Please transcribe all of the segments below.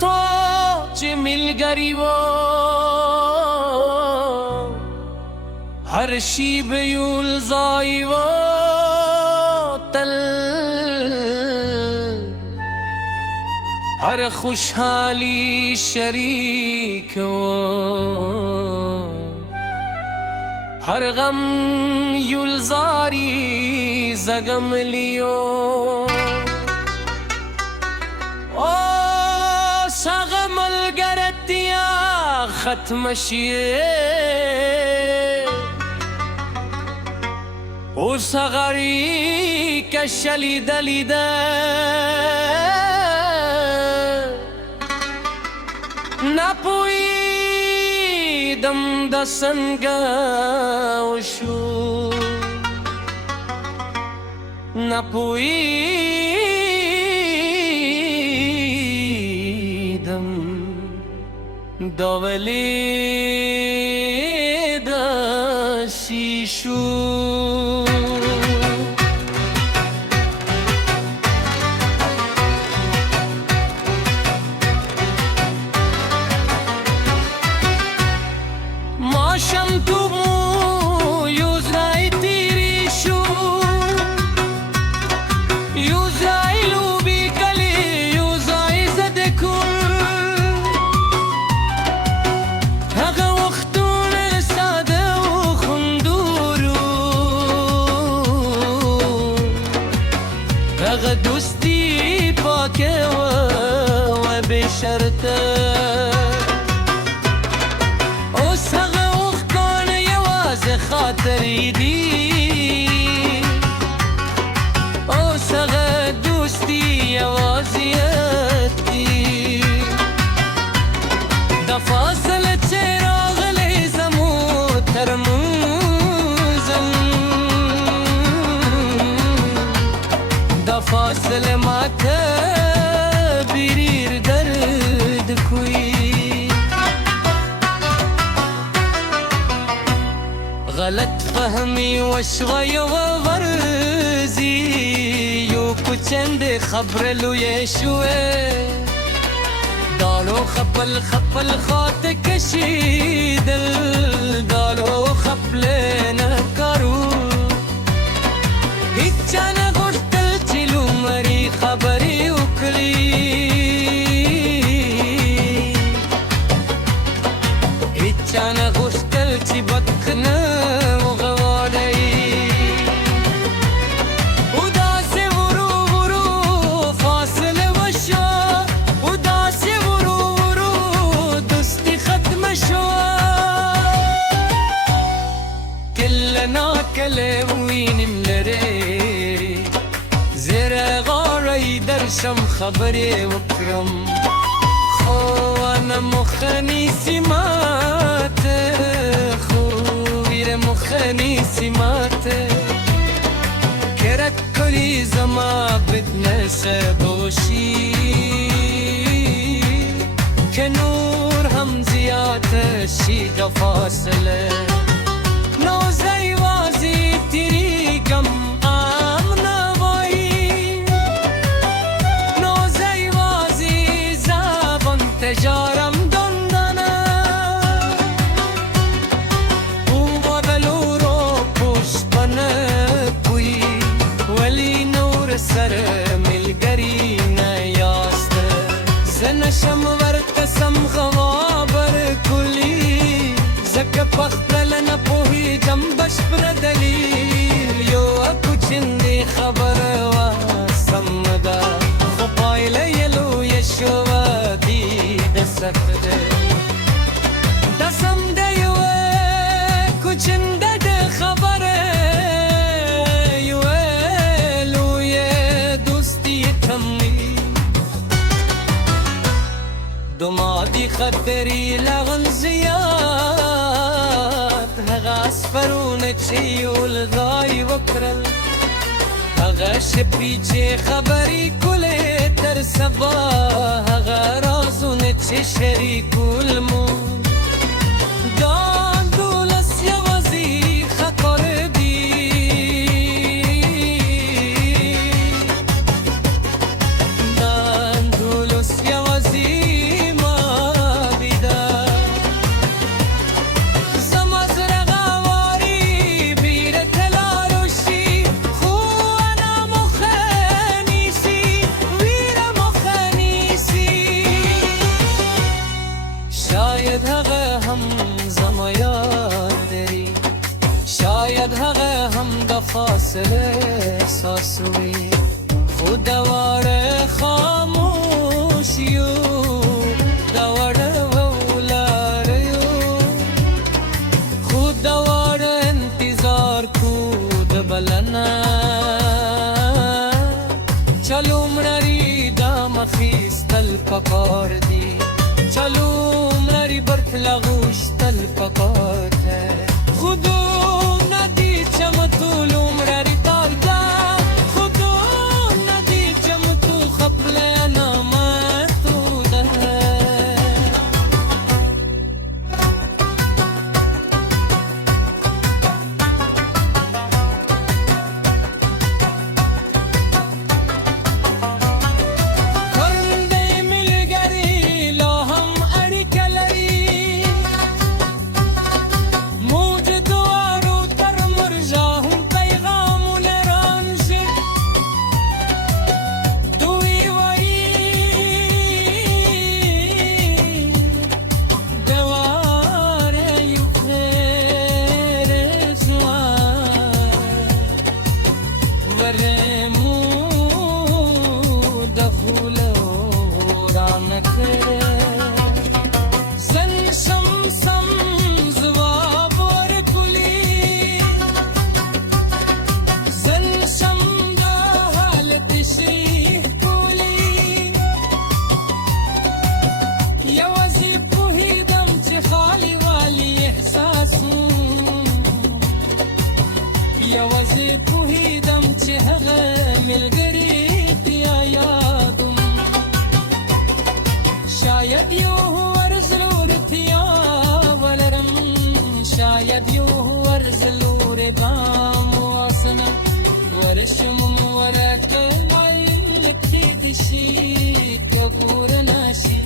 تو چه ملگری و هر شیب یول زایی و تل هر خوشحالی شریک و هر غم یول زاری زگم لیو شغم الگرتیا ختم شیه او سغری کشلی دلیده نپویدم دسنگا وشو نپویدم دولی دسی شو ماشم تو مو یوزرای تیری شو یوزرای لوبی کلی یوزرای زده کن هغه وختونه ساده و خندورو هغه دوستی پاکه و بشرطه خاطری دی او سغه دوستی یوازیتی دا فاصله چراغ لیزمو ترموزم دا فاصله ماته بیریر درد کوی غلط فهمی و شوی و ورزی یو کچند خبر لوی شوه دالو خپل خپل خات کشیدل دالو خپل نکارو هیچا نگوشتل چلو مری خبری اکلی هیچا نگوشتل چی بدکنه وینم لره زیر غاری درشم خبری وکرم خو انا مخنی سیمات خو ویر مخنی سیمات کرک کلی زما بدنسه دوشی که نور هم زیاد شید فاصله نوزی وازی تیری گم آمنا وای نوزی وازی زبان تجارم دندانا او بلو رو پشت بنه کوی ولی نور سر ملگری نیاسته زنشم ورتسم غوابر کلی زک پختل نپوهی جنبش پر دلیل یو اکو چندی خبر و سمدا خو پایل یلو یشو و دید سفده دسم دیو اکو چنده ده خبر یو لوی دوستی تمی دمادی خطری لغن زیاد هغه اسفرونه چې یول ځای وکړل هغه شپې چې خبرې کولې تر سبا هغه رازونه چې شریکول مو دا دولس یوازې خطر دی دا دولس یوازې سر احساسوي خود دوار خاموشیو دوار وولاریو خود دوار انتظار کود بلنا چلو مراری دا مخیستل پکار دی چلو مراری برف لغوشتل پکار ہے خودو ندی چمتولو مراری تار دا خودو ندی چمتو خپل نامتو دا یوازې پوهېدم چې هغه ملګری بیا یادم شاید یو ورځلو رښتیا ولرم شاید یو ورځلو دام واسنه ورشم ورکوی لکېدی شي که ګور نشي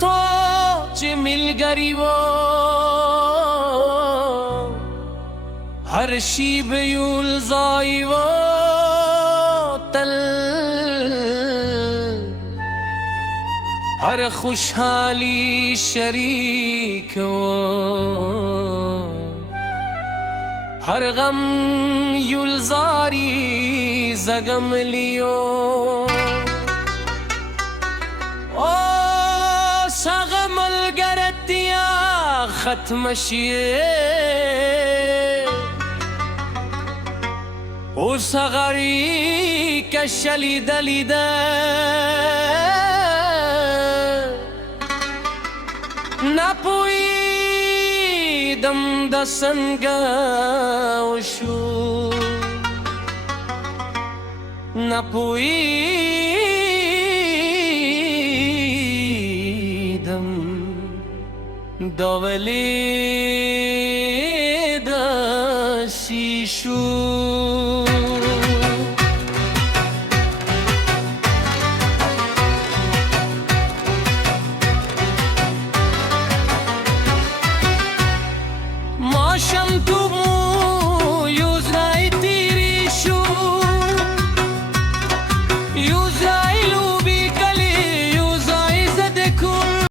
تو چې ملګری و هر شي به یول ځای و تل هر خوشحالي شریک و هر غم یول زاری زغملیو ساغه ملګرتیا ختم شیه اوس غری کشلی دلیده نپویدم د څنګه وشو نپویدم دا ولی